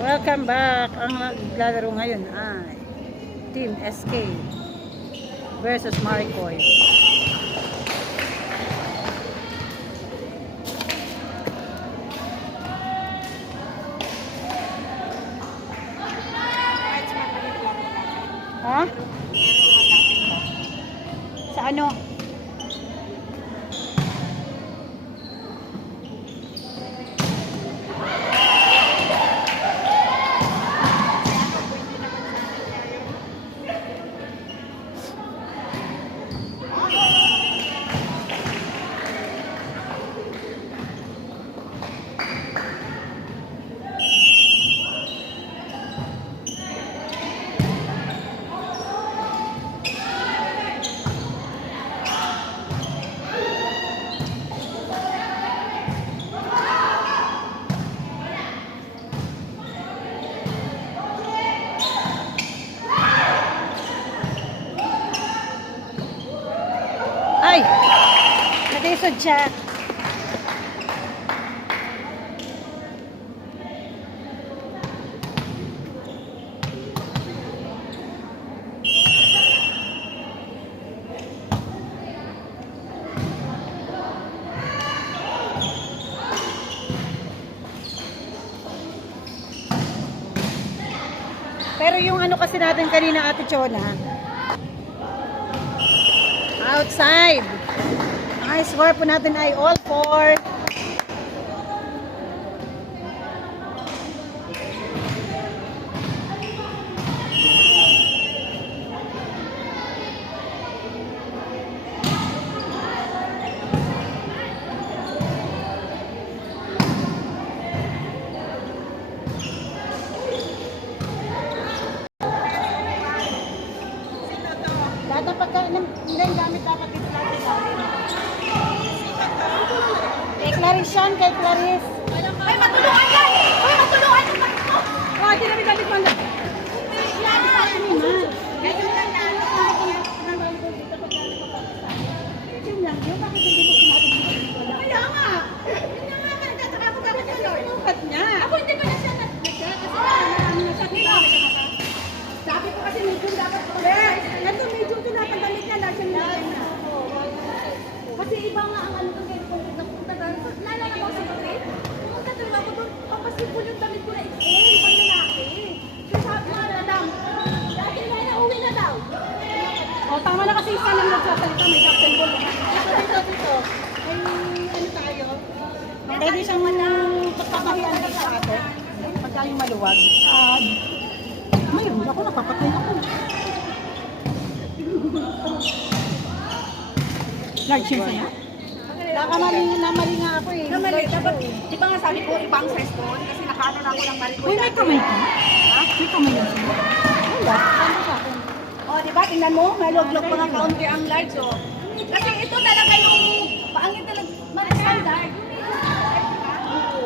Welcome back. Ang naglalaro ngayon ay Team SK versus Maricoy. Ha? Sa ano? Ay! Nag-isod siya. Pero yung ano kasi natin kanina, Ate Chona, outside. Ang score po natin ay all four. Lahat ng pagkain ng gamit dapat dito natin natin. Kay Clarice yan, kay Clarice. Ay, matulungan yan! Ay, matulungan yung bag ko! Oh, di namin gamit man lang. Yan, sa akin ni Ma. Ganyan lang na ano. Yun lang, yun bakit hindi mo sinabi dito? Kaya nga! Yun nga nga, nagtataka ko bakit siya Lord. Sinukat niya. Ako hindi ko na siya nagtataka kasi marami na siya nila. Sabi ko kasi medium dapat ko. Ito, medyo ito dapat damit niya, lahat yung nilagay niya. Kasi iba nga ang ano doon kayo kung napunta tayo. Lala na ako sa hotel. Pumunta talaga ako doon. Papasin ko yung damit ko na XL. Ibang lalaki. Kaya sabi nga, madam, dahil na nauwi na daw. O, tama na kasi isa lang nagsasalita, may captain ball. Dito. Ay, ano tayo? Pwede siyang pagpapahian dito sa ato. Pagka yung maluwag. Mayroon ako, napapatay ako. Large yun sa'yo? Namali nga ako eh. Namali, dapat, di ba nga sabi ko, ibang size doon kasi nakaano na ako ng marikoy. Uy, may kamay ka? Ha? May kamay ka sa'yo? Wala. Saan sa akin? O, di ba, tingnan mo, may log-log pa ng kaunti ang large, oh. Kasi ito talaga yung, paangin talaga, mga standard.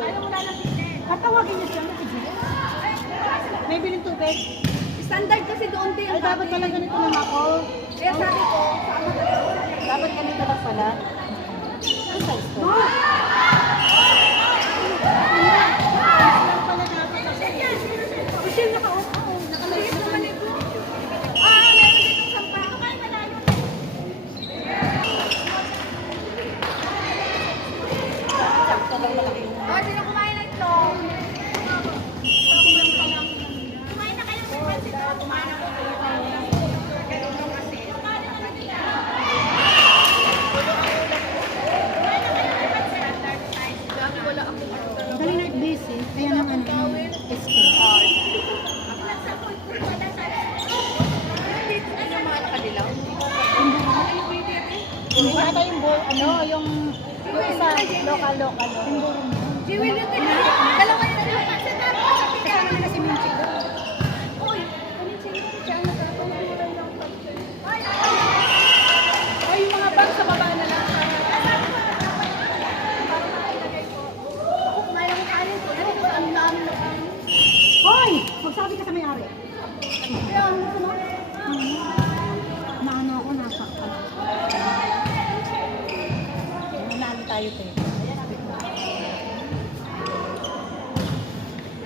Ayaw mo lalapit eh. Tatawagin niyo siya. May biling tubig. Standard kasi doon din. Ay, dapat pala ganito lang ako. Kaya sabi ko, sama talaga. Dapat ganito lang pala. Ang size ko. Michelle, naka-off. Nakalagay naman ito. Meron ditong sampa. Ito kayo malayo. Sino kumain na ito? Kumain na kayo ng pansit. Kumain na kayo. Kanina busy. Kaya naman SK. Hindi ata yung ball, ano, yung isa, local. Jiwil yung dalawa yung pansit na ako sa pika. Kasama nila si Minchi doon. Uy, siya ang nagkakuluran ng pansit. Ay, yung mga bag sa baba na lang. Kumain ako kanin ko. Ano ba ang dami na kanin? Hoy! Magsabi ka sa may-ari. Kaya ang gusto mo? Naano ako, nasaktan. Nanalo tayo, te.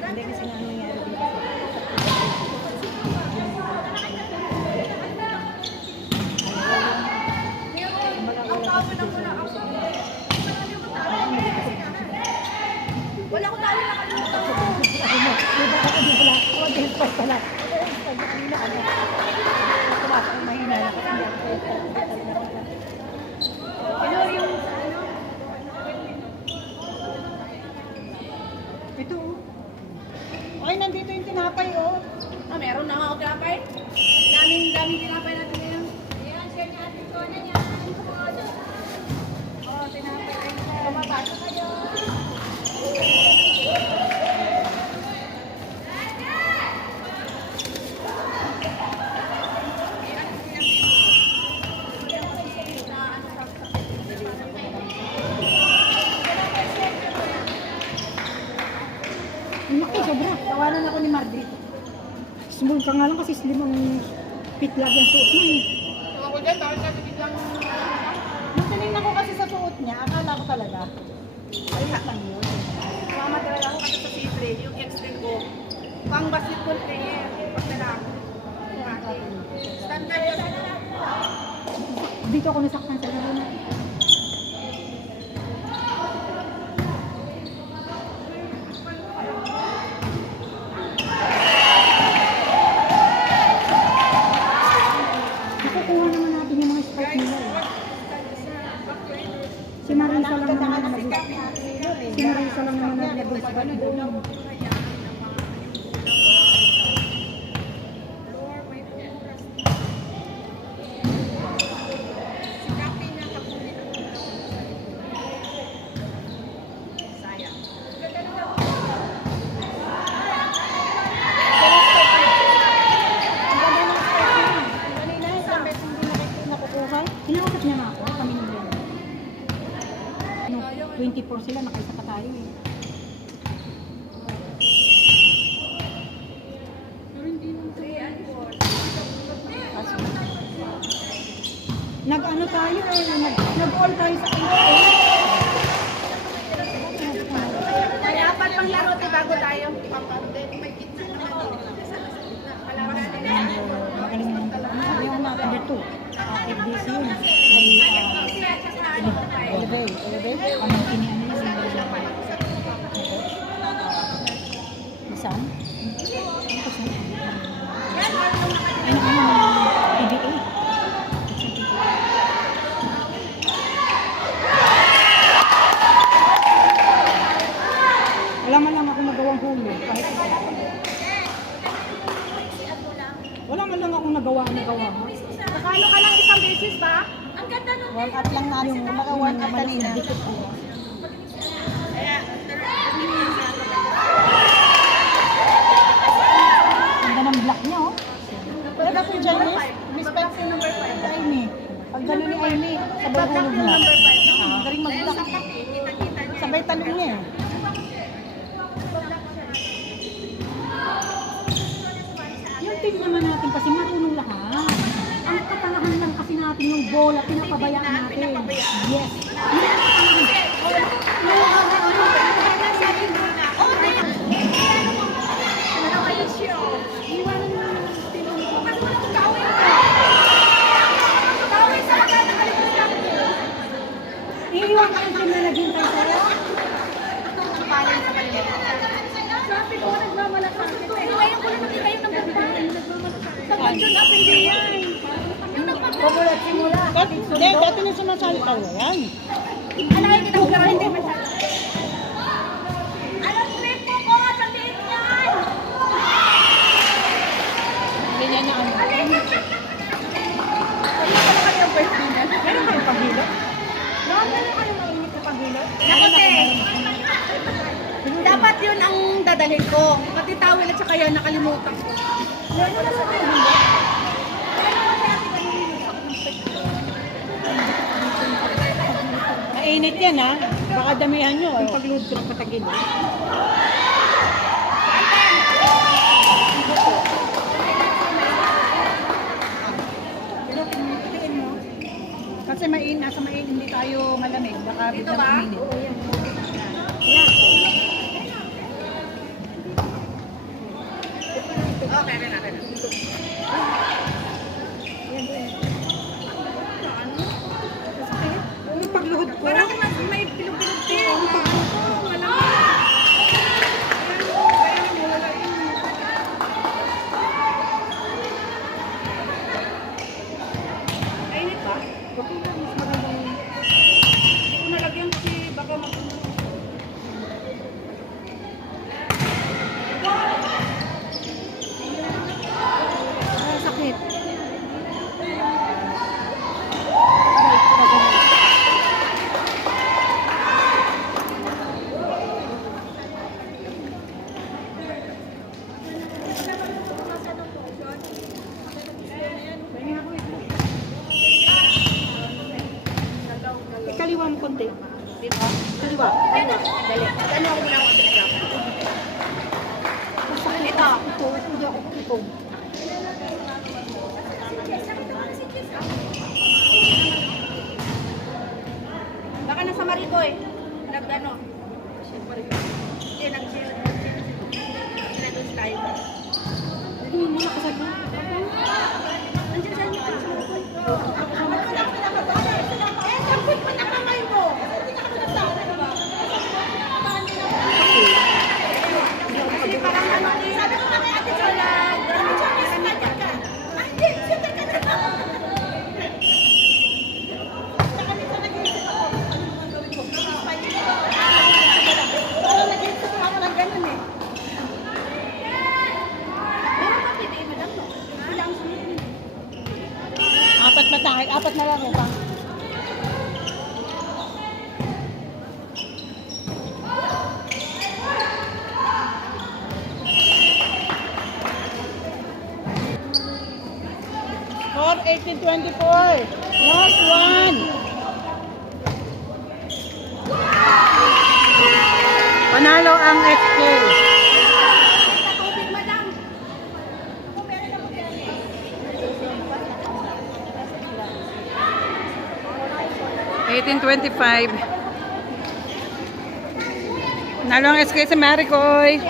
Hindi kasi nga nangyari pala. Kanina, ano. Pumasok ang mahina na kasi hindi ako pwede. Ano yung, Ito, oh. Ay, nandito yung tinapay, oh. meron na nga ako tinapay. Daming tinapay natin ngayon. Ayan, share niya atin ko na yan. Oo, tinapay rin siya. Lumabasa kayo. Ang laki, sobra. Tawanan ako ni Margaret. Small ka nga lang kasi slim ang pitlag yung suot mo eh. Ako dyan, bakit kasi biglang... Nung tinignan ko kasi sa suot niya, akala ko talaga. Ayos lang yun. Mama talaga ako kasi sa Sibre, yung ex-friend ko. Pang basketball player. Pag lalaki. Standard yun. Dito ako nasaktan sa laro na. Nakukuha naman natin yung mga spike nila eh. Si Marisa lang naman ang Si Marisa lang naman ang nag-spike doon. Pinakapit niya na ako, kami nila. No, 24 sila, nakaisa pa tayo eh. Nag-ano tayo eh, nag-all tayo sa 8. Kaya apat pang laro, te, bago tayo. May gitna naman eh. Magaling naman talaga. Yung mga under 2. FDC yun. May elevate. Elevate? Anong kiniano yun? Isang? Ano kasi? Ay, PBA. Wala man lang ako nagawang hulo. Kahit wala man lang akong nagawa. Nakano ka lang isang beses ba? Ang ganda nun. One up lang natin. Yung mga one up kanina. Ang ganda ng black niya, oh. Wala ka po dyan, Miss Patsy number 5. Amy. Pag gano'n ni Amy, sabay hulog na. Galing mag-black. Sabay talong niya, eh. Yung team naman natin kasi marunong lahat. Ang katangahan lang kasi natin yung bola, pinapabayaan natin. Yes. Iiwan ka yung team na naghintay sa'yo? Sabi ko, nagmamalakang kita. Ngayon ko lang nakita yung nagbabahan. Sa Banjon Up, hindi yan. Yung nagbabahan. Hindi, dati na sumasali ka. Yan. Alay kita ko pero hindi masyado. Anong trip mo ko? Sabihin yan! Ganyan na ano. Ano pala kayo ang birthday niya? Meron kayong paghilo? Meron kayong mainit na paghilo? Naku, te. Dapat yun ang dadalhin ko. Pati tawel at saka yan, nakalimutan ko. Meron na sa paghilo? Mainit yan ha. Baka damihan nyo. Yung pag-load ko ng patagil. Pero tingin mo. Kasi nasa mainit, hindi tayo malamig. Baka Ito biglang ba? mainit. Okay, okay. Yung pagluhod ko. Parang may bilog-bilog din. Ang pako ko, wala. Ito, hindi ako ito. Baka nasa Maricoy. Nag-ano? Hindi, nag-chill. Nag-chill tayo. Hindi mo nakasagot. Nandiyan siya niya. Sampit mo na kamay mo. Hindi na kami nasabi, diba? Kasi parang ano din. Sabi ko kami ate Chola. Ate Chola, sinagot ka. Ay, hindi. Siyempre ka na. Nakalita nag-iisip ako. Ano naman gawin ko? Parang nag-iisip ako ng ganun eh. Meron pa pili, madam, no? Wala ang sunod. Apat matahid. Apat na lang pa. For 1824. Last one. Panalo ang SK. Tubig, madam. 1825. Panalo ang SK sa Maricoy.